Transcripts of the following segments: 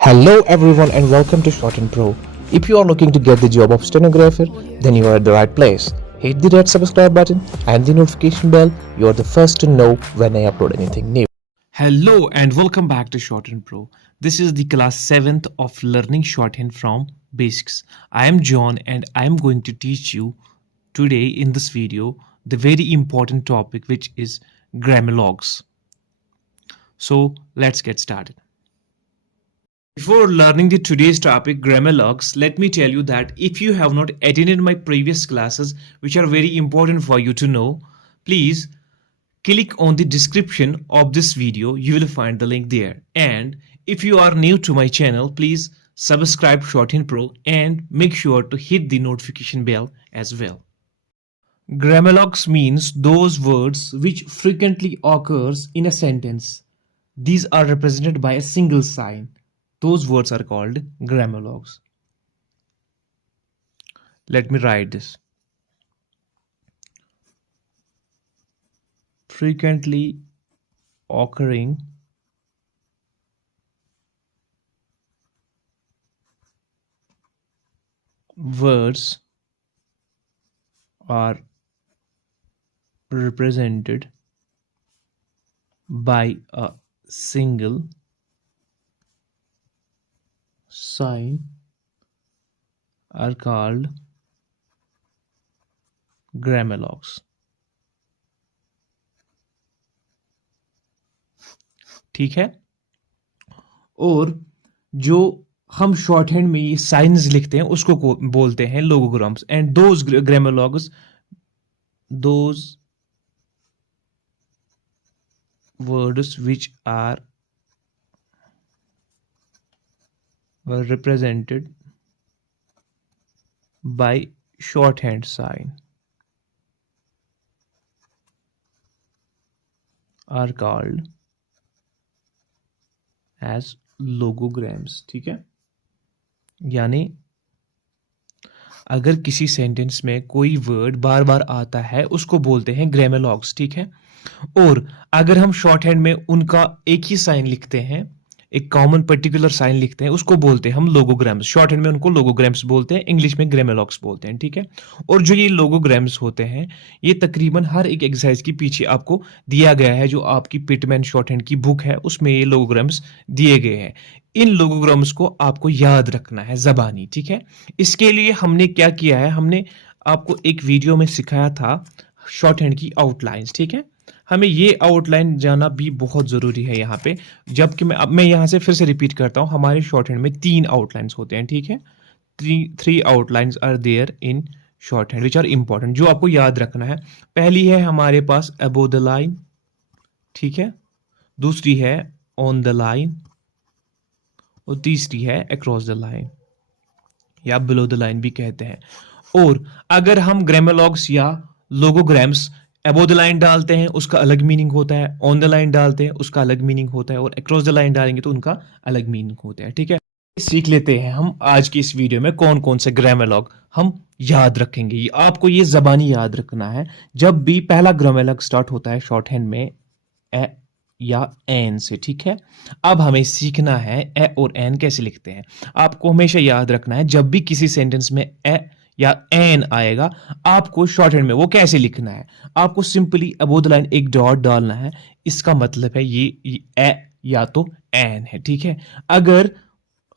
Hello everyone and welcome to Short and Pro. If you are looking to get the job of stenographer, then you are at the right place. Hit the red subscribe button and the notification bell. You are the first to know when I upload anything new. Hello and welcome back to Shorthand Pro. This is the class 7th of learning shorthand from basics. I am John and I am going to teach you today in this video the very important topic which is grammar logs. So let's get started. Before learning the today's topic grammar logs, let me tell you that if you have not attended my previous classes which are very important for you to know, please click on the description of this video. You will find the link there. And if you are new to my channel, please subscribe Shorthand Pro and make sure to hit the notification bell as well. Grammar logs means those words which frequently occurs in a sentence. These are represented by a single sign. Those words are called grammar logs. Let me write this. Frequently occurring words are represented by a single sign are called grammar logs. ठीक है। और जो हम short hand में ये science लिखते हैं उसको बोलते हैं logograms and those grammalogues those words which are represented by shorthand sign are called as logograms. ठीक है, यानी अगर किसी सेंटेंस में कोई वर्ड बार बार आता है उसको बोलते हैं ग्रामर लॉग्स. ठीक है, और अगर हम शॉर्ट हैंड में उनका एक ही साइन लिखते हैं, एक कॉमन पर्टिकुलर साइन लिखते हैं, उसको बोलते हैं हम लोगोग्राम्स. शॉर्ट हैंड में उनको लोगोग्राम्स बोलते हैं, इंग्लिश में ग्रामर लॉग्स बोलते हैं. ठीक है, और जो ये लोगोग्राम्स होते हैं ये तकरीबन हर एक एक्सरसाइज के पीछे आपको दिया गया है. जो आपकी पिटमैन शॉर्ट हैंड की बुक है उसमें ये लोगोग्राम्स दिए गए हैं. इन लोगोग्राम्स को आपको याद रखना है ज़बानी. ठीक है, इसके लिए हमने क्या किया है, हमने आपको एक वीडियो में सिखाया था शॉर्ट हैंड की आउटलाइंस. ठीक है, हमें ये आउटलाइन जाना भी बहुत ज़रूरी है यहाँ पे. जबकि मैं यहाँ से फिर से रिपीट करता हूँ, हमारे शॉर्ट हैंड में 3 आउटलाइंस होते हैं. ठीक है, three outlines are there in shorthand which are important, जो आपको याद रखना है. पहली है हमारे पास अबोव द लाइन. ठीक है, दूसरी है ऑन द लाइन और तीसरी है अक्रॉस द लाइन या बिलो द लाइन भी कहते हैं. और अगर हम ग्रामर लॉग्स या लोगोग्राम्स अबोव द लाइन डालते हैं उसका अलग मीनिंग होता है, ऑन द लाइन डालते हैं उसका अलग मीनिंग होता है, और अक्रॉस द लाइन डालेंगे तो उनका अलग मीनिंग होता है. ठीक है, सीख लेते हैं हम आज की इस वीडियो में कौन कौन से ग्रामर लॉग हम याद रखेंगे. आपको ये ज़बानी याद रखना है. जब भी पहला ग्रामर लॉग स्टार्ट होता है शॉर्ट हैंड में ए या एन से. ठीक है, अब हमें सीखना है ए और एन कैसे लिखते हैं. आपको हमेशा याद रखना है जब भी किसी सेंटेंस में ए या एन आएगा आपको शॉर्ट हैंड में वो कैसे लिखना है. आपको सिंपली अबोव द लाइन एक डॉट डालना है. इसका मतलब है ये ए या तो एन है. ठीक है, अगर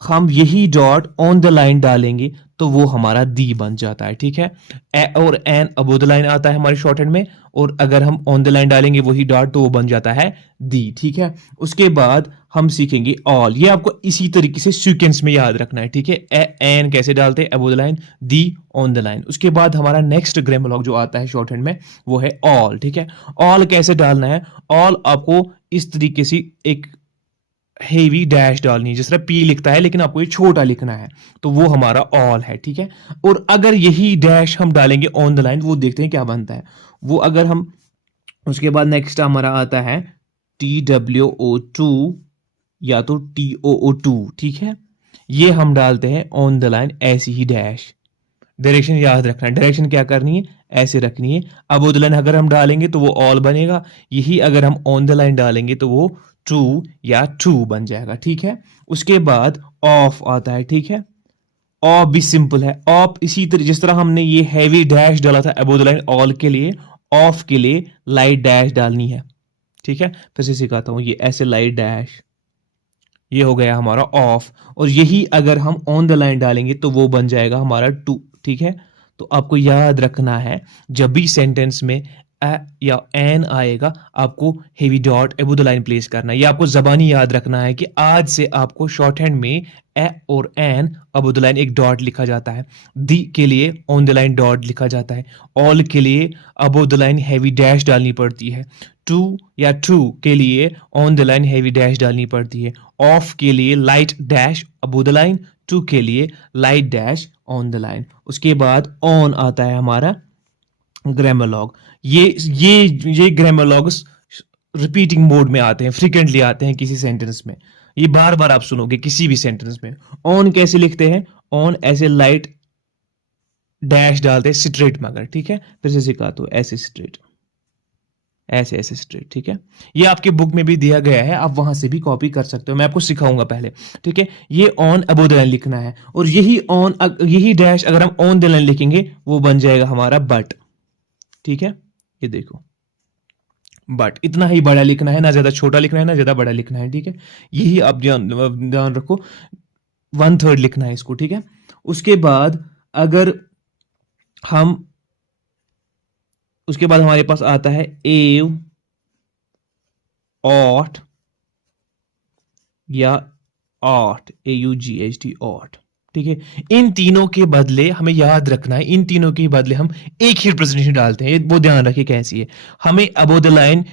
हम यही डॉट ऑन द लाइन डालेंगे तो वो हमारा दी बन जाता है. ठीक है, ए और एन अबोव द लाइन आता है हमारे शॉर्ट हैंड में, और अगर हम ऑन द लाइन डालेंगे वही डॉट तो वो बन जाता है दी. ठीक है, उसके बाद हम सीखेंगे ऑल. ये आपको इसी तरीके से सीक्वेंस में याद रखना है. ठीक है, ए एन कैसे डालते हैं above the line, the on the line. उसके बाद हमारा नेक्स्ट ग्रामर लॉग जो आता है शॉर्ट हैंड में वो है ऑल. ठीक है, ऑल कैसे डालना है, ऑल आपको इस तरीके से एक हेवी डैश डालनी है, जिस तरह पी लिखता है लेकिन आपको ये छोटा लिखना है, तो वो हमारा ऑल है. ठीक है, और अगर यही डैश हम डालेंगे ऑन द लाइन वो देखते हैं क्या बनता है. वो अगर हम उसके बाद नेक्स्ट हमारा आता है TWO2 या तो TOO2. ठीक है, ये हम डालते हैं ऑन द लाइन ऐसी ही डैश. डायरेक्शन याद रखना है, डायरेक्शन क्या करनी है, ऐसे रखनी है. अबोव द लाइन अगर हम डालेंगे तो वो ऑल बनेगा, यही अगर हम ऑन द लाइन डालेंगे तो वो टू या टू बन जाएगा, ठीक है। उसके बाद ऑफ आता है, ठीक है। ऑफ भी सिंपल है, ऑफ इसी तरह जिस तरह हमने ये हैवी डैश डाला था अबोव द लाइन ऑल के लिए, ऑफ के लिए लाइट डैश डालनी है, ठीक है। फिर से सिखाता हूं, ये ऐसे लाइट डैश, ये हो गया हमारा ऑफ। और यही अगर हम ऑन द लाइन डालेंगे तो वो बन जाएगा हमारा टू, ठीक है। तो आपको याद रखना है जब भी सेंटेंस में अ या एन आएगा आपको heavy dot above the line place करना है। ये आपको जबानी याद रखना है कि आज से आपको शॉर्ट हैंड में ए और एन अबव द लाइन एक डॉट लिखा जाता है, दी के लिए ऑन द लाइन डॉट लिखा जाता है, ऑल के लिए above the line heavy dash डालनी पड़ती है, टू या टू के लिए on the line heavy dash डालनी पड़ती है, ऑफ के लिए light dash above the line, to के लिए light dash on the line. उसके बाद ऑन आता है हमारा ग्रामर लॉग। ये ग्रामर लॉग्स रिपीटिंग मोड में आते हैं, फ्रीक्वेंटली आते हैं किसी सेंटेंस में, ये बार बार आप सुनोगे किसी भी सेंटेंस में। ऑन कैसे लिखते हैं, ऑन ऐसे लाइट डैश डालते हैं स्ट्रेट मगर, ठीक है। फिर से सिखाता हूं, ऐसे स्ट्रेट, ऐसे ऐसे स्ट्रेट, ठीक है। ये आपके बुक में भी दिया गया है, आप वहां से भी कॉपी कर सकते हो, मैं आपको सिखाऊंगा पहले, ठीक है। ये ऑन अबव द लाइन लिखना है, और यही डैश अगर हम ऑन द लाइन लिखेंगे वो बन जाएगा हमारा बट, ठीक है। ये देखो बट, इतना ही बड़ा लिखना है, ना ज्यादा छोटा लिखना है ना ज्यादा बड़ा लिखना है, ठीक है। यही आप ध्यान रखो, 1/3 लिखना है इसको, ठीक है। उसके बाद अगर हम उसके बाद हमारे पास आता है एव, ऑट या ऑट, AUGHT ऑट, ठीक है। इन तीनों के बदले हमें याद रखना है, इन तीनों के बदले हम एक ही रिप्रेजेंटेशन डालते हैं, वो ध्यान रखिए कैसी है। हमें अबव द लाइन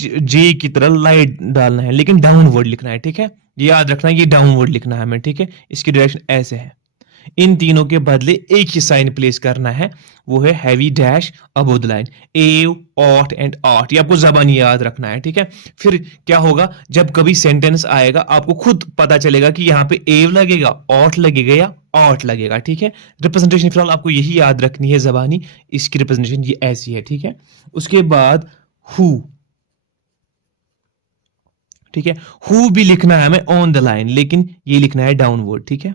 जे की तरह लाइट डालना है, लेकिन डाउनवर्ड लिखना है, ठीक है। ये याद रखना है, ये डाउनवर्ड लिखना है हमें, ठीक है। इसकी डायरेक्शन ऐसे है। इन तीनों के बदले एक ही साइन प्लेस करना है, वो है heavy dash above the line, एव, ऑट एंड ऑट। ये आपको जबानी याद रखना है, ठीक है। फिर क्या होगा, जब कभी सेंटेंस आएगा आपको खुद पता चलेगा कि यहाँ पे एव लगेगा, ऑट लगेगा या ऑट लगेगा, ठीक है। रिप्रेजेंटेशन फिलहाल आपको यही याद रखनी है जबानी, इसकी रिप्रेजेंटेशन ये ऐसी है, ठीक है। उसके बाद हु, ठीक है। हु भी लिखना है हमें ऑन द लाइन, लेकिन ये लिखना है डाउनवर्ड, ठीक है।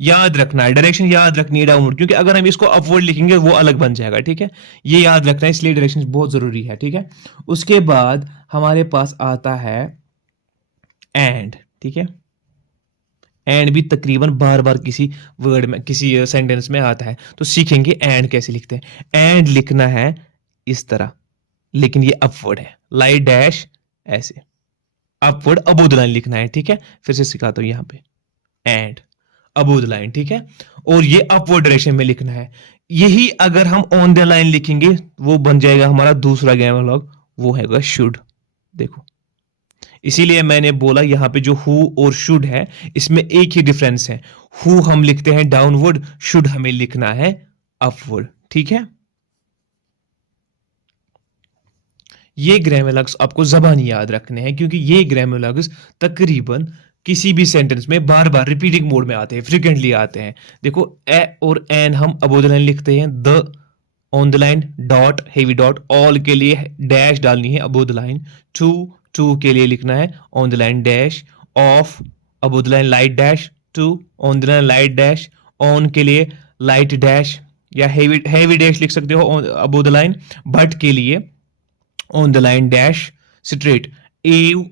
याद रखना है, डायरेक्शन याद रखनी है डाउनवर्ड, क्योंकि अगर हम इसको अपवर्ड लिखेंगे वो अलग बन जाएगा, ठीक है। ये याद रखना है, इसलिए डायरेक्शन बहुत जरूरी है, ठीक है। उसके बाद हमारे पास आता है एंड, ठीक है। एंड भी तकरीबन बार बार किसी वर्ड में, किसी सेंटेंस में आता है, तो सीखेंगे एंड कैसे लिखते हैं। एंड लिखना है इस तरह, लेकिन ये अपवर्ड है, लाइट डैश ऐसे, अपवर्ड अबव द लाइन लिखना है, ठीक है। फिर से सिखाता हूं, यहां पे एंड अबव द लाइन, ठीक है। और ये अपवर्ड डायरेक्शन में लिखना है। यही अगर हम ऑन द लाइन लिखेंगे वो बन जाएगा हमारा दूसरा ग्रामर लॉग, वो हैगा शुड। देखो, इसीलिए मैंने बोला यहां पे जो हु और शुड है इसमें एक ही डिफरेंस है, हु हम लिखते हैं डाउनवर्ड, शुड हमें लिखना है अपवर्ड, ठीक है। ये ग्रामर लॉग्स आपको जबानी याद रखने हैं, क्योंकि ये ग्रामर लॉग्स तकरीबन किसी भी सेंटेंस में बार बार रिपीटिंग मोड में आते हैं, फ्रीक्वेंटली आते हैं। देखो, ए और एन हम अबव द लाइन लिखते हैं, the on the line, dot heavy dot, all के लिए डैश डालनी है अबव द लाइन, टू के लिए लिखना है on the line dash, of above the line light dash, to on the line light dash, on के लिए लाइट डैश या हेवी डैश लिख सकते हो अबव द लाइन, बट के लिए on the line dash straight, एव,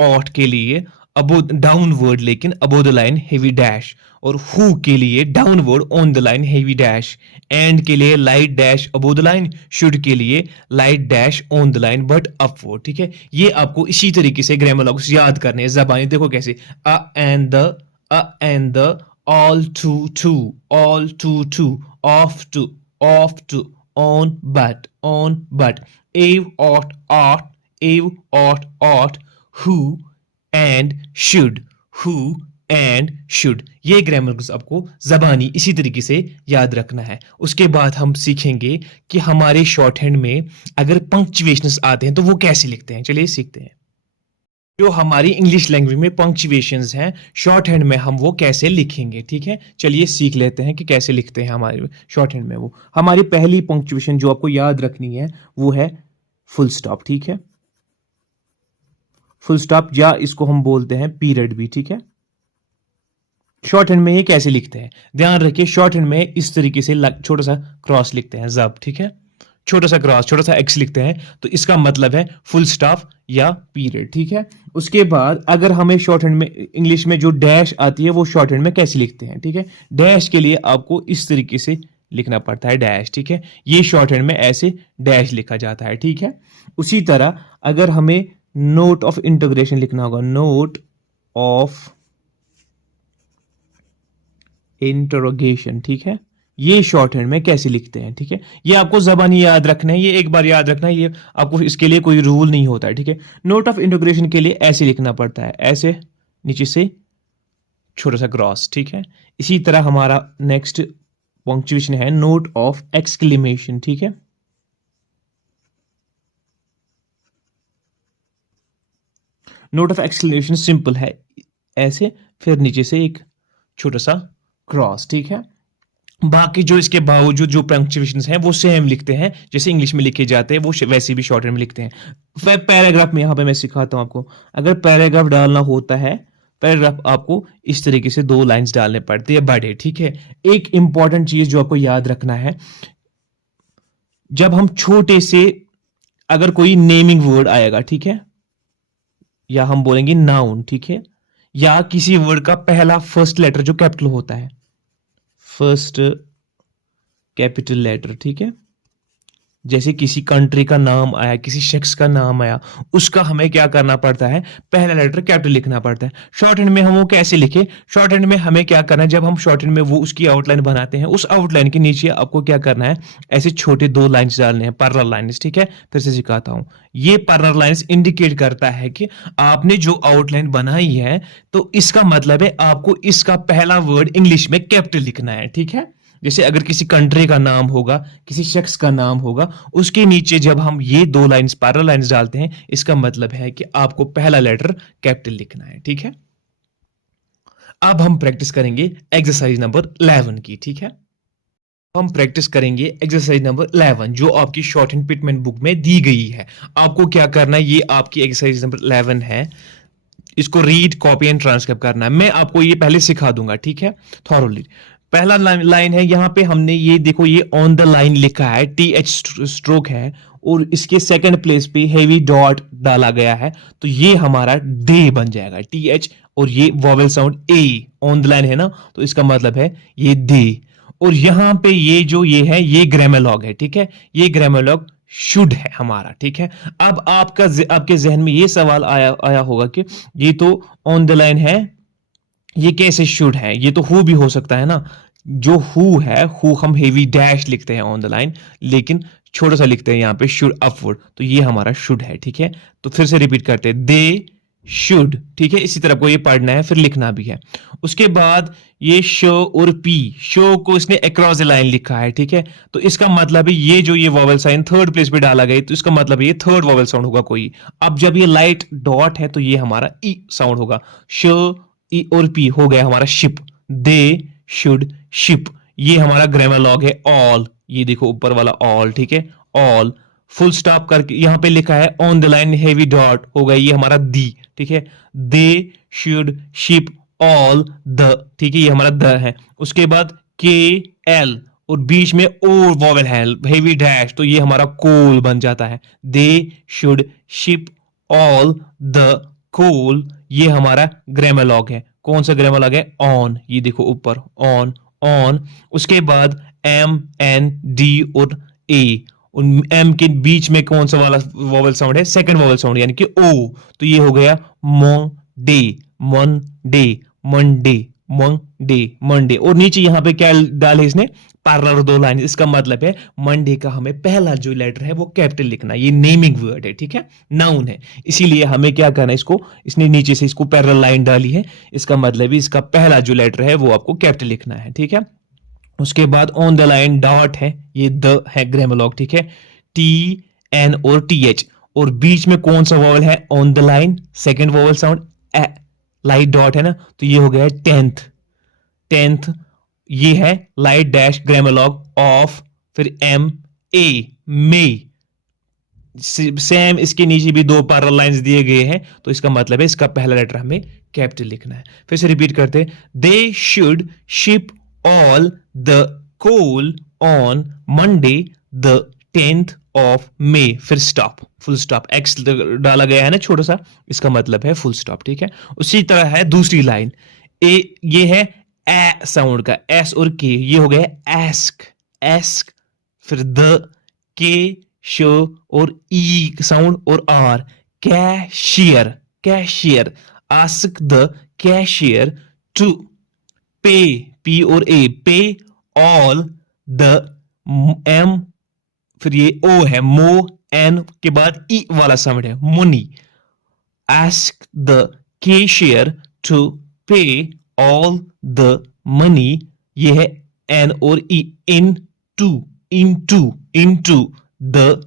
ऑट के लिए अबो डाउनवर्ड लेकिन above the line heavy dash, और हु के लिए downward on the line heavy dash, and के लिए light dash above the line, should के लिए light dash on the line but upward, ठीक है। ये आपको इसी तरीके से ग्रामर लॉग्स याद करने हैं जबानी। देखो कैसे, and the, all to, all to, of to, on but, have, ought, who and should, who and should. ये ग्रामर आपको जबानी इसी तरीके से याद रखना है। उसके बाद हम सीखेंगे कि हमारे शॉर्ट हैंड में अगर पंक्चुएशंस आते हैं तो वो कैसे लिखते हैं। चलिए सीखते हैं। जो हमारी इंग्लिश लैंग्वेज में पंक्चुएशंस हैं, शॉर्ट हैंड में हम वो कैसे लिखेंगे, ठीक है। चलिए सीख लेते हैं कि कैसे लिखते हैं हमारे शॉर्ट हैंड में वो। हमारी पहली पंक्चुएशन जो आपको याद रखनी है वो है फुल स्टॉप, ठीक है। फुल स्टॉप, या इसको हम बोलते हैं पीरियड भी, ठीक है। शॉर्ट हैंड में ये कैसे लिखते हैं, ध्यान रखिए, शॉर्ट हैंड में इस तरीके से छोटा सा क्रॉस लिखते हैं, जब, ठीक है, छोटा सा क्रॉस, छोटा सा एक्स लिखते हैं, तो इसका मतलब है फुल स्टॉप या पीरियड, ठीक है। उसके बाद अगर हमें शॉर्ट हैंड में इंग्लिश में जो डैश आती है वो शॉर्ट हैंड में कैसे लिखते हैं, ठीक है। डैश के लिए आपको इस तरीके से लिखना पड़ता है, डैश, ठीक है। ये शॉर्ट हैंड में ऐसे डैश लिखा जाता है, ठीक है। उसी तरह अगर हमें नोट ऑफ इंटीग्रेशन लिखना होगा, नोट ऑफ इंटरोगेशन, ठीक है, ये शॉर्ट हैंड में कैसे लिखते हैं, ठीक है। ये आपको जबानी याद रखना है, ये एक बार याद रखना है, ये आपको इसके लिए कोई रूल नहीं होता है, ठीक है। नोट ऑफ इंटीग्रेशन के लिए ऐसे लिखना पड़ता है, ऐसे नीचे से छोटा सा क्रॉस, ठीक है। इसी तरह हमारा नेक्स्ट पंक्चुएशन है नोट ऑफ एक्सक्लेमेशन, ठीक है। नोट ऑफ एक्सक्लेमेशन सिंपल है, ऐसे फिर नीचे से एक छोटा सा क्रॉस, ठीक है। बाकी जो इसके बावजूद जो पंक्चुएशंस हैं वो सेम लिखते हैं जैसे इंग्लिश में लिखे जाते हैं, वो वैसे भी शॉर्ट हैंड में लिखते हैं। फिर पैराग्राफ में यहाँ पे मैं सिखाता हूँ आपको, अगर पैराग्राफ डालना होता है, पैराग्राफ आपको इस तरीके से 2 लाइंस डालने पड़ते हैं बड़े, ठीक है। एक इंपॉर्टेंट चीज जो आपको याद रखना है, जब हम छोटे से अगर कोई नेमिंग वर्ड आएगा, ठीक है, या हम बोलेंगे नाउन, ठीक है, या किसी वर्ड का पहला फर्स्ट लेटर जो कैपिटल होता है, फर्स्ट कैपिटल लेटर, ठीक है, जैसे किसी कंट्री का नाम आया, किसी शख्स का नाम आया, उसका हमें क्या करना पड़ता है, पहला लेटर कैपिटल लिखना पड़ता है। शॉर्ट हैंड में हम वो कैसे लिखे, शॉर्ट हैंड में हमें क्या करना है, जब हम शॉर्ट हैंड में वो उसकी आउटलाइन बनाते हैं, उस आउटलाइन के नीचे आपको क्या करना है, ऐसे छोटे 2 लाइंस डालने हैं, पैरेलल लाइंस, ठीक है। फिर से सिखाता हूं, ये पैरेलल लाइंस इंडिकेट करता है कि आपने जो आउटलाइन बनाई है, तो इसका मतलब है आपको इसका पहला वर्ड इंग्लिश में कैपिटल लिखना है, ठीक है। जैसे अगर किसी कंट्री का नाम होगा, किसी शख्स का नाम होगा, उसके नीचे जब हम ये 2 लाइंस पैरेलल लाइंस डालते हैं, इसका मतलब है कि आपको पहला लेटर कैपिटल लिखना है, ठीक है। अब हम प्रैक्टिस करेंगे एक्सरसाइज नंबर 11 की, ठीक है। हम प्रैक्टिस करेंगे एक्सरसाइज नंबर 11 जो आपकी शॉर्ट हैंड पिटमैन बुक में दी गई है। आपको क्या करना है, ये आपकी एक्सरसाइज नंबर 11 है, इसको रीड, कॉपी एंड ट्रांसक्राइब करना है। मैं आपको ये पहले सिखा दूंगा, ठीक है, थॉरोली। पहला लाइन है, यहां पे हमने ये देखो, ये ऑन द लाइन लिखा है, TH स्ट्रोक है, और इसके सेकंड प्लेस पे हेवी डॉट डाला गया है, तो ये हमारा डे बन जाएगा, TH, और ये vowel sound A on the line है ना, तो इसका मतलब है ये डे। और यहां पे ये जो ये है, ये ग्रामर है, ठीक है, ये ग्रामर शुड है हमारा, ठीक है। अब आपके जहन में ये सवाल आया होगा कि ये तो ऑन द लाइन है, ये कैसे शुड है, ये तो हु भी हो सकता है ना। जो हु है, हु हम हेवी डैश लिखते हैं ऑन द लाइन, लेकिन छोटा सा लिखते हैं यहाँ पे शुड अपवर्ड, तो ये हमारा शुड है, ठीक है। तो फिर से रिपीट करते हैं, दे शुड, ठीक है, इसी तरह को ये पढ़ना है, फिर लिखना भी है। उसके बाद ये शो और पी, शो को इसने अक्रॉस द लाइन लिखा है, ठीक है, तो इसका मतलब है ये जो ये वॉवेल साइन थर्ड प्लेस पे डाला गया, तो इसका मतलब है ये थर्ड वॉवेल साउंड होगा कोई। अब जब ये लाइट डॉट है तो ये हमारा ई साउंड होगा, शो ई और पी हो गया हमारा शिप, दे शुड शिप, ये हमारा ग्रामर लॉग है ऑल, ये देखो ऊपर वाला ऑल, ठीक है, ऑल। फुल स्टॉप करके यहां पे लिखा है on the line heavy dot हो गया, ये हमारा दी, ठीक है, they should ship all the, ठीक है, ये हमारा द है। उसके बाद के एल और बीच में ओ वॉवेल है हेवी डैश, तो ये हमारा कोल बन जाता है, they should ship all the coal, ये हमारा ग्रामर लॉग है। कौन सा ग्रामर लॉग है, ऑन, ये देखो ऊपर ऑन ऑन। उसके बाद एम एन डी और ए, एम के बीच में कौन सा वाला वॉवेल साउंड है, सेकंड वॉवेल साउंड यानी कि ओ, तो ये हो गया Monday, Monday, Monday, Monday, Monday. और नीचे यहां पे क्या डाले इसने, पैरेलल 2 लाइन, इसका मतलब है मंडे का हमें पहला जो लेटर है वो कैपिटल लिखना है, ये नेमिंग वर्ड है, ठीक है, नाउन है, इसीलिए हमें क्या करना है, इसको इसने नीचे से इसको पैरेलल लाइन डाली है, इसका मतलब है इसका पहला जो लेटर है वो आपको कैपिटल लिखना है, ठीक है। उसके बाद ऑन द लाइन डॉट है, ये द है ग्रामर लॉग, ठीक है, टी एन और TH, और बीच में कौन सा वॉवल है, on the line second vowel sound, light dot है ना, तो ये हो गया टेंथ, टेंथ, ये है light dash grammar log of, फिर एम ए मे, सेम इसके नीचे भी दो पैरेलल लाइंस दिए गए हैं, तो इसका मतलब है इसका पहला लेटर हमें कैपिटल लिखना है। फिर से रिपीट करते हैं, they should ship all the coal on Monday the 10th of May, फिर स्टॉप, फुल स्टॉप, एक्स डाला गया है ना छोटा सा, इसका मतलब है फुल स्टॉप, ठीक है। उसी तरह है दूसरी लाइन, ए ये है ए साउंड का, एस और के, ये हो गया एस्क, एस्क, फिर द, के, शो और ई साउंड और R, cashier, cashier, ask the cashier to pay, P और ए, पे ऑल द एम, फिर ये ओ है मो, एन के बाद ई वाला साउंड है Moni, ask the cashier to pay all the money, ये है एन और E, into the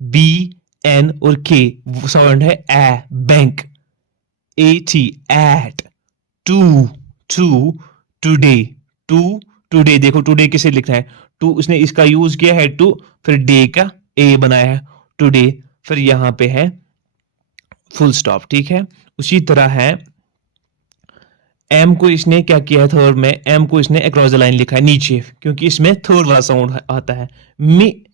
B N और के साउंड है A, bank, AT at, to today, today देखो टुडे किसे लिखना है, टू उसने इसका यूज किया है टू, फिर डे का ए बनाया है टुडे, फिर यहां पे है फुल स्टॉप, ठीक है। उसी तरह है एम को इसने क्या किया है थर्ड में, एम को इसने अक्रॉस द लाइन लिखा है नीचे, क्योंकि इसमें थर्ड वाला साउंड आता है, मी,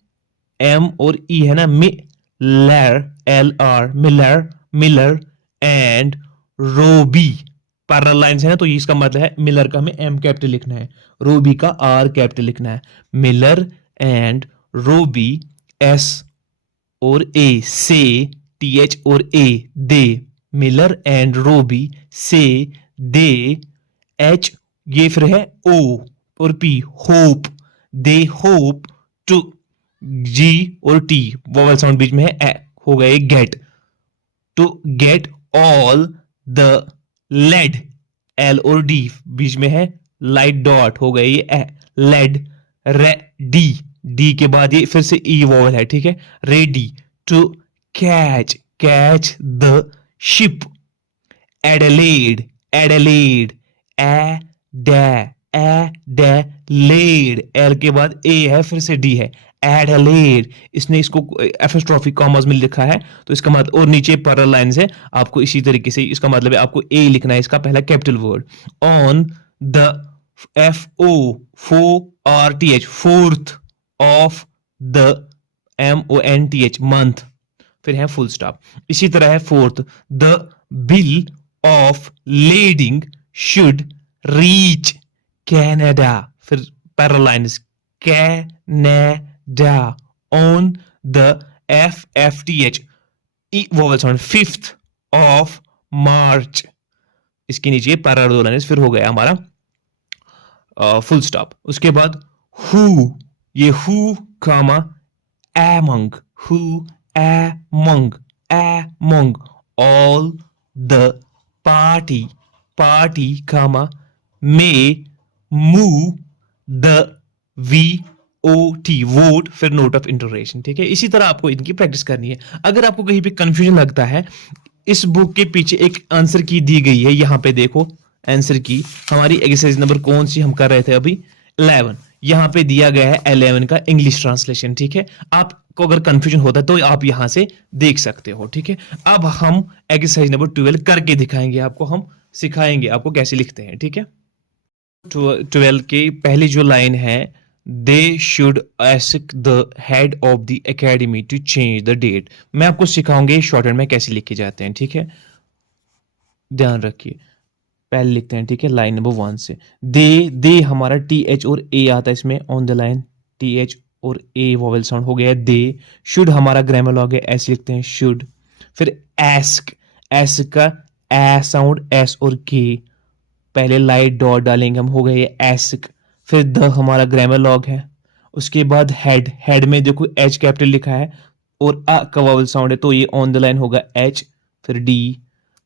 एम और ई है ना, Miller, L R, Miller, Miller and Robbie, parallel lines है ना, तो इसका मतलब है मिलर का हमें एम कैपिटल लिखना है, रोबी का आर कैपिटल लिखना है, मिलर एंड रोबी, एस और ए, से, टी एच और ए, दे, मिलर एंड रोबी से दे, एच ये फिर है ओ और P, hope, they hope to, G और टी वोवल साउंड बीच में है ए, हो गए get, to get all the lead, L और डी बीच में है लाइट डॉट, हो गए ये ए, लेड, रेडी, डी के बाद ये फिर से ई वोवल है, ठीक है, ready, to catch, catch the ship, Adelaide, Adelaide, lead, L के बाद ए है फिर से डी है, एडलेड, इसने इसको एपोस्ट्रोफी कॉमास में लिखा है, तो इसका मतलब, और नीचे पैरेलल लाइंस है, आपको इसी तरीके से इसका मतलब है आपको ए लिखना है, इसका पहला capital word, on the, F O, R T H, fourth of the, M O N T H, month, फिर है फुल स्टॉप। इसी तरह है fourth, the bill of lading should reach Canada, फिर parallel lines, Canada, on the, F F T H, E vowel sound, 5th of March, इसके नीचे parallel दो lines, फिर हो गया हमारा फुल स्टॉप। उसके बाद हु, ये who comma among, who among all the party comma may move the vote, फिर नोट ऑफ इंटरोगेशन, ठीक है। इसी तरह आपको इनकी प्रैक्टिस करनी है। अगर आपको कहीं पे कंफ्यूजन लगता है, इस बुक के पीछे एक आंसर की दी गई है, यहां पे देखो आंसर की, हमारी एक्सरसाइज नंबर कौन सी हम कर रहे थे अभी, 11, यहां पे दिया गया है 11 का इंग्लिश ट्रांसलेशन, ठीक है। आपको अगर कंफ्यूजन होता है तो आप यहां से देख सकते हो, ठीक है। अब हम एक्सरसाइज नंबर 12 करके दिखाएंगे आपको, हम सिखाएंगे आपको कैसे लिखते हैं, ठीक है। 12 की पहली जो लाइन है, they should ask the head of the academy to change the date, मैं आपको सिखाऊंगे शॉर्टहैंड में कैसे लिखे जाते हैं, ठीक है, ध्यान रखिए। पहले लिखते हैं, ठीक है, लाइन नंबर 1 से, दे हमारा टी एच और ए आता है इसमें, on the line T H और ए वोवेल साउंड हो गया है, दे, शुड हमारा ग्रामर लॉग है, ऐसे लिखते हैं शुड, फिर एस्क, एस्क का ए साउंड, एस और के, पहले लाइट डॉट डालेंगे हम, हो गया ये एस्क, फिर द हमारा ग्रामर लॉग है, उसके बाद हेड, हेड में देखो एच कैपिटल लिखा है और अ का वोवेल साउंड है, तो ये ऑन द लाइन होगा एच, फिर डी,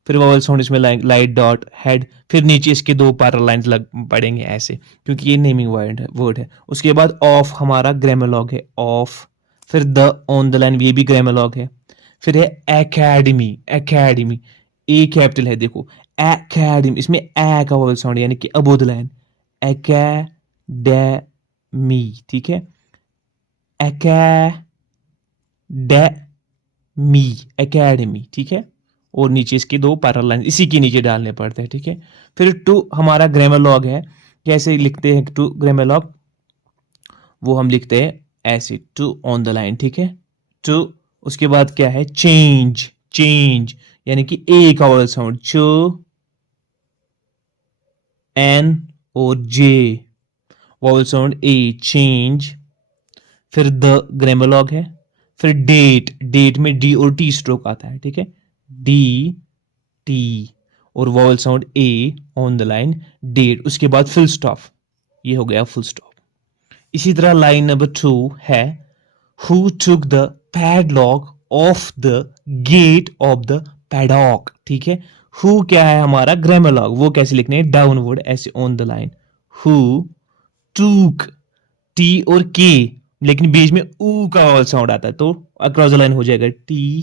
फिर वोवेल साउंड इसमें लाइट डॉट हेड, फिर नीचे इसके दो पैरेलल लाइंस लग पड़ेंगे ऐसे, क्योंकि ये नेमिंग वर्ड है। उसके बाद ऑफ हमारा ग्रामर लॉग है, ऑफ, फिर द ऑन द लाइन, ये भी ग्रामर लॉग है, फिर है एकेडमी, एकेडमी, ए कैपिटल है देखो, एकेडमी, इसमें ए का वोवेल साउंड यानी कि अबोव द लाइन, एकेडमी, ठीक है, एकेडमी, मी, एकेडमी, ठीक है। और नीचे इसके दो पैरल लाइन इसी के नीचे डालने पड़ते हैं, ठीक है। फिर टू हमारा ग्रामर लॉग है। कैसे लिखते हैं टू ग्रामर लॉग? वो हम लिखते हैं ऐसे, टू ऑन द लाइन, ठीक है। टू, उसके बाद क्या है? चेंज, चेंज यानी कि ए का वॉवल साउंड, च, एन और J, vowel sound A, change. फिर द ग्रामर लॉग है। फिर डेट, डेट में डी और टी स्ट्रोक आता है, ठीक है। डी, टी और vowel sound A on the line, date. उसके बाद फुल स्टॉप, ये हो गया फुल स्टॉप। इसी तरह लाइन नंबर 2 है, who took the padlock off the gate of the paddock, ठीक है। हु क्या है? हमारा ग्रामर लॉग। वो कैसे लिखने हैं? डाउनवर्ड, ऐसे ऑन द लाइन। हु टूक, टी और के, लेकिन बीच में ऊ का वॉवल साउंड आता है तो अक्रॉस द लाइन हो जाएगा टी,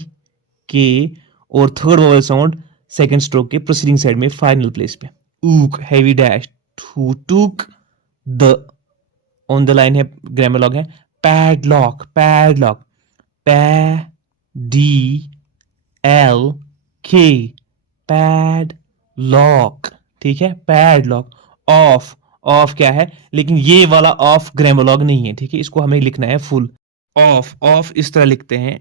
के और third vowel sound second stroke के प्रोसीडिंग साइड में फाइनल प्लेस पे, ऊक, heavy dash. Who took the, on the line है, ग्रामर लॉग है। पैडलॉक, पैडलॉक, पै, डी, एल, के, पैड लॉक, ठीक है। पैडलॉक। ऑफ, ऑफ क्या है? लेकिन ये वाला ऑफ ग्रामर लॉग नहीं है, ठीक है। इसको हमें लिखना है फुल। ऑफ, ऑफ इस तरह लिखते हैं,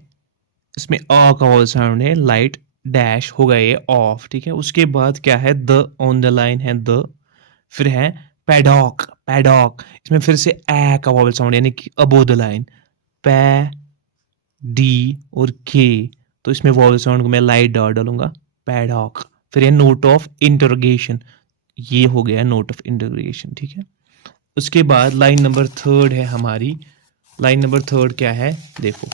इसमें अ का वॉवल साउंड है, लाइट डैश हो गया ये ऑफ, ठीक है। उसके बाद क्या है? द ऑन द लाइन है, द। फिर है पैडॉक, पैडॉक, इसमें फिर से ए का वॉवल साउंड यानी कि अबो द लाइन, पै, डी और के, तो इसमें वॉवल साउंड को मैं लाइट डॉट डालूंगा, पैडॉक। फिर है नोट ऑफ इंटरोगेशन, ये हो गया नोट ऑफ इंटरोगेशन, ठीक है। उसके बाद लाइन नंबर 3 है हमारी। लाइन नंबर 3 क्या है? देखो,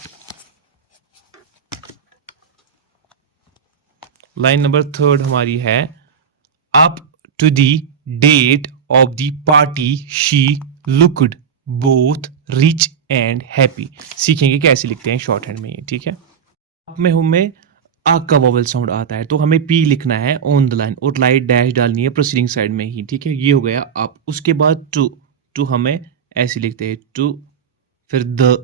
लाइन नंबर 3 हमारी है, up to the date of the party she looked both rich and happy. सीखेंगे कैसे लिखते हैं शॉर्ट हैंड में ये, ठीक है। अब में हमें आ का वॉवल साउंड आता है तो हमें पी लिखना है ऑन द लाइन और लाइट डैश डालनी है प्रोसीडिंग साइड में ही, ठीक है। ये हो गया अप। उसके बाद टू, टू हमें ऐसे लिखते हैं टू, फिर द,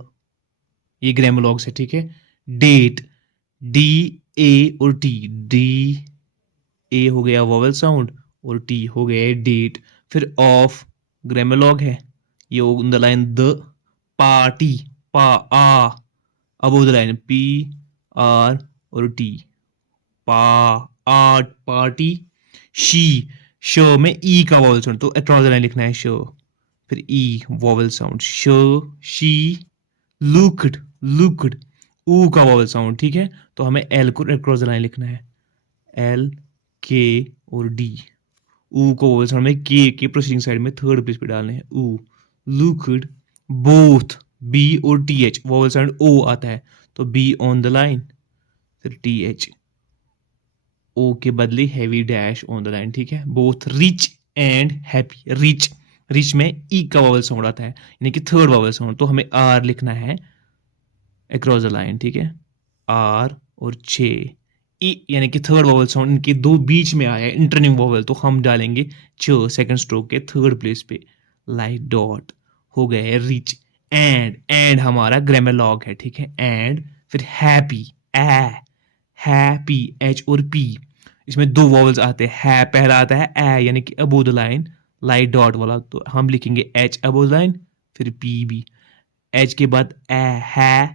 ये ग्रामर लॉग से, ठीक है। डेट, डी, ए और टी, डी, ए हो गया वॉवल साउंड और टी हो गया डेट। फिर ऑफ, ग्रामर लॉग है, ये on the line the, party, pa, ah, above the line P, R और T, pa, art, party. She, show में ई का वॉवल साउंड तो अक्रॉस द लाइन लिखना है शो, फिर E vowel sound, show, she, looked, looked, ऊ का vowel sound, ठीक है। तो हमें एल को अक्रॉस द लाइन लिखना है, एल, के और डी। ऊ को वॉवल साउंड में के प्रोसीडिंग साइड में थर्ड प्लेस पे डालने हैं, ऊ, लुक्ड बोथ, बी और टी एच, वॉवल साउंड ओ आता है तो बी ऑन द लाइन, फिर टी एच, ओ के बदले heavy dash on the line, ठीक है। Both rich and happy, rich, rich में ई का वॉवल साउंड आता है यानी कि थर्ड वॉवल साउंड, तो हमें आर लिखना है अक्रॉस द लाइन, ठीक है। आर और छे, ई यानी कि थर्ड वॉवल साउंड इनके दो बीच में आया है इंटरनिंग वॉवल, तो हम डालेंगे च सेकंड स्ट्रोक के थर्ड प्लेस पे, लाइट डॉट हो गया है रिच। एंड हमारा ग्रामर लॉग है, ठीक है। एंड फिर हैप्पी, ए, हैप्पी, एच और पी, इसमें दो वॉवल्स आते हैं, पहला आता है ए यानी कि अबो द लाइन, लाइट डॉट वाला, तो हम लिखेंगे एच अबो द लाइन, फिर पी बी, एच के बाद ए, है,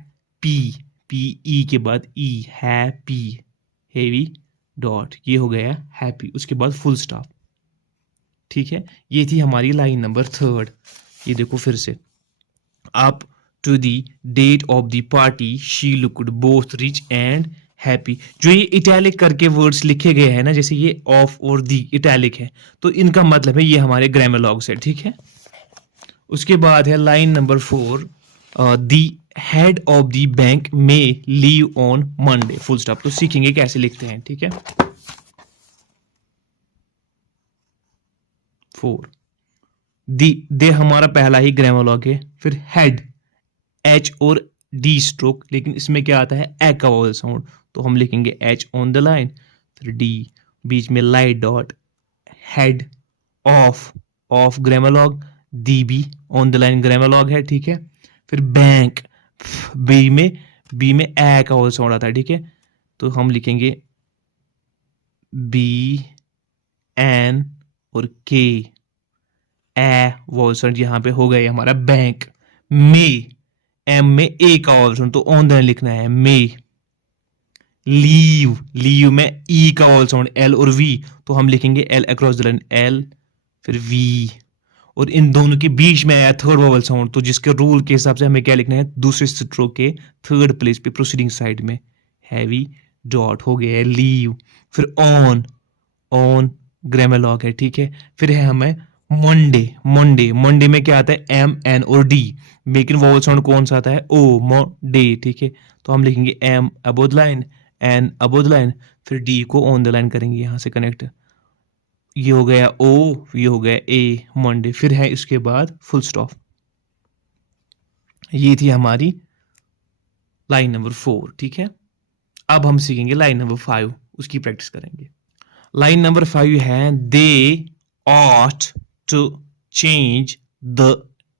पी, पी ई के बाद ई, हैप्पी, हेवी डॉट, ये हो गया हैप्पी। उसके बाद फुल स्टॉप, ठीक है। ये थी हमारी लाइन नंबर 3। ये देखो फिर से, up to the date of the party she looked both rich and happy. जो ये इटैलिक करके वर्ड्स लिखे गए हैं ना, जैसे ये ऑफ और दी इटैलिक है, तो इनका मतलब है ये हमारे ग्रामर लॉग्स है, ठीक है। उसके बाद है line number 4, the head of the bank में leave on Monday, full stop. तो सीखेंगे कैसे लिखते हैं, ठीक है। 4, दे हमारा पहला ही ग्रामर लॉग है। फिर हेड, एच और डी स्ट्रोक, लेकिन इसमें क्या आता है ए का वॉवल साउंड, तो हम लिखेंगे एच ऑन द लाइन, फिर डी, बीच में light dot, head, of, of grammar log, the be on the line grammar log है, ठीक है। फिर बैंक, बी में बी में ए का वॉवल साउंड आता है, ठीक है। तो हम लिखेंगे बी एन और के, ए वॉवल साउंड यहाँ पे हो गया हमारा बैंक। मे, एम में ए का वॉवल साउंड, तो ऑन द लाइन लिखना है मे। लीव, लीव में ई का वॉवल साउंड, एल और वी, तो हम लिखेंगे L across the line, L फिर वी। और इन दोनों के बीच में आया थर्ड वॉवल साउंड, तो जिसके रूल के हिसाब से हमें क्या लिखना है, दूसरे स्ट्रोक के थर्ड प्लेस पे प्रोसीडिंग साइड में हैवी डॉट हो गया है लीव। फिर ऑन, ऑन ग्रामर लॉग है, ठीक है। फिर है हमें मंडे, मंडे, मंडे में क्या आता है, एम एन और डी, लेकिन वॉवल साउंड कौन सा आता है, ओ, मंडे, ठीक है। तो हम लिखेंगे M above the line, N above the line, फिर डी को ऑन द लाइन करेंगे यहां से कनेक्ट। ये हो गया ओ, ये हो गया ए, मंडे। फिर है इसके बाद फुल स्टॉप। ये थी हमारी लाइन नंबर 4, ठीक है। अब हम सीखेंगे लाइन नंबर 5, उसकी प्रैक्टिस करेंगे। लाइन नंबर 5 है दे ought to change the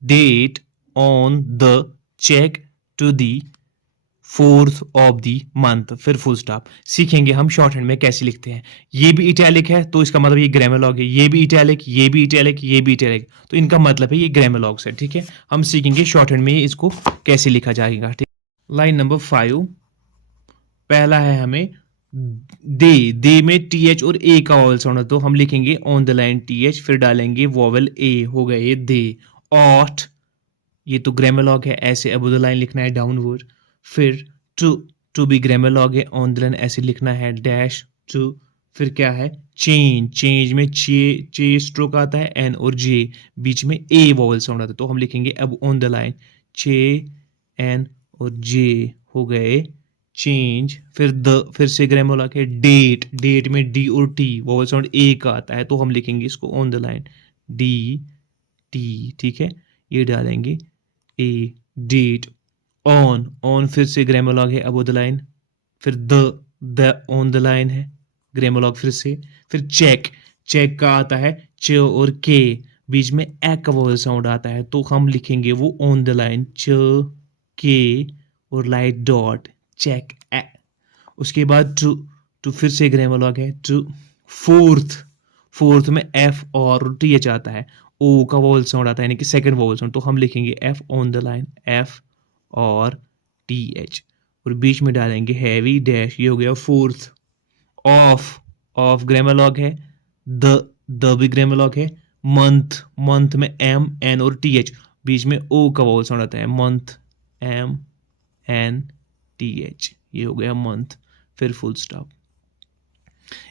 date on the check to the 4th of the month, फिर फुल स्टॉप। सीखेंगे हम शॉर्ट हैंड में कैसे लिखते हैं। ये भी इटैलिक है तो इसका मतलब ये ग्रामर लॉग है, ये भी इटैलिक, ये भी इटैलिक, ये भी इटैलिक, तो इनका मतलब है ये ग्रामर लॉग्स है, ठीक है। हम सीखेंगे शॉर्ट हैंड में इसको कैसे लिखा जाएगा, ठीक। लाइन नंबर 5, पहला है हमें दे, दे में टी एच और ए का वॉवल साउंड है, तो हम लिखेंगे on the line T H, फिर डालेंगे वॉवल ए, हो गए ये दे। ऑट, ये तो ग्रामर लॉग है, ऐसे अबोव द लाइन लिखना है डाउनवर्ड। फिर टू, टू भी ग्रामर लॉग है, ऑन द लाइन ऐसे लिखना है डैश टू। फिर क्या है चेंज, चेंज में चे स्ट्रोक आता है, एन और जे, बीच में ए वॉवल साउंड आता है, तो हम लिखेंगे अब ऑन द लाइन चे, एन और जे, हो गए चेंज। फिर द, फिर से ग्रामर लॉग है डेट, डेट में डी और टी वॉवल साउंड ए का आता है, तो हम लिखेंगे इसको on the line D T, ठीक है। ये डालेंगे ए, डेट। ऑन, ऑन फिर से ग्रामर लॉग है अबोव द लाइन, फिर द ऑन द लाइन है ग्रामर लॉग फिर से। फिर चेक, चेक का आता है च और के, बीच में ए का वॉवल साउंड आता है, तो हम लिखेंगे वो ऑन द लाइन च के और लाइट डॉट चेक ए। उसके बाद टू, टू फिर से ग्रामर लॉग है टू। फोर्थ, फोर्थ में एफ और टी एच आता है, ओ का वॉवल साउंड आता है यानी कि सेकंड वॉवल साउंड, तो हम लिखेंगे F on the line F और टी एच, और बीच में डालेंगे हैवी डैश, ये हो गया fourth. Of, of grammar log है, द भी ग्रामर लॉग है। मंथ, मंथ में एम एन और टी एच, बीच में ओ का वॉवल साउंड आता है, month M N T H, ये हो गया मंथ, फिर फुल स्टॉप।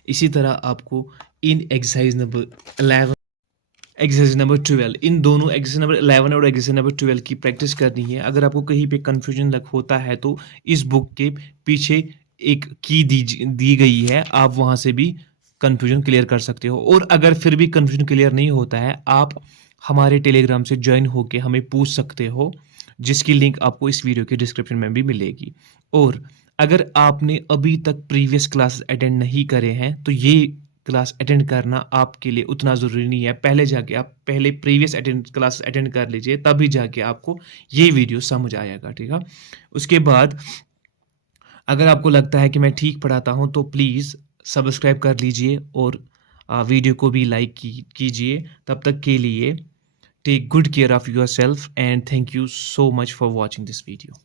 इसी तरह आपको इन एक्सरसाइज नंबर 11, एक्सरसाइज नंबर 12, इन दोनों एक्सरसाइज नंबर 11 और एक्सरसाइज नंबर 12 की प्रैक्टिस करनी है। अगर आपको कहीं पे कंफ्यूजन लग होता है तो इस बुक के पीछे एक की दी गई है, आप वहां से भी कंफ्यूजन क्लियर कर सकते हो। और अगर फिर भी कंफ्यूजन क्लियर नहीं होता है, आप हमारे टेलीग्राम से ज्वाइन होकर हमें पूछ सकते हो, जिसकी लिंक आपको इस वीडियो के डिस्क्रिप्शन में भी मिलेगी। और अगर आपने अभी तक प्रीवियस क्लासेस अटेंड नहीं करे हैं तो ये क्लास अटेंड करना आपके लिए उतना ज़रूरी नहीं है। पहले जाके आप पहले प्रीवियस क्लास अटेंड कर लीजिए, तभी जाके आपको ये वीडियो समझ आएगा, ठीक है। उसके बाद अगर आपको लगता है कि मैं ठीक पढ़ाता हूँ तो प्लीज़ सब्सक्राइब कर लीजिए और वीडियो को भी लाइक कीजिए। तब तक के लिए take good care of yourself and thank you so much for watching this video.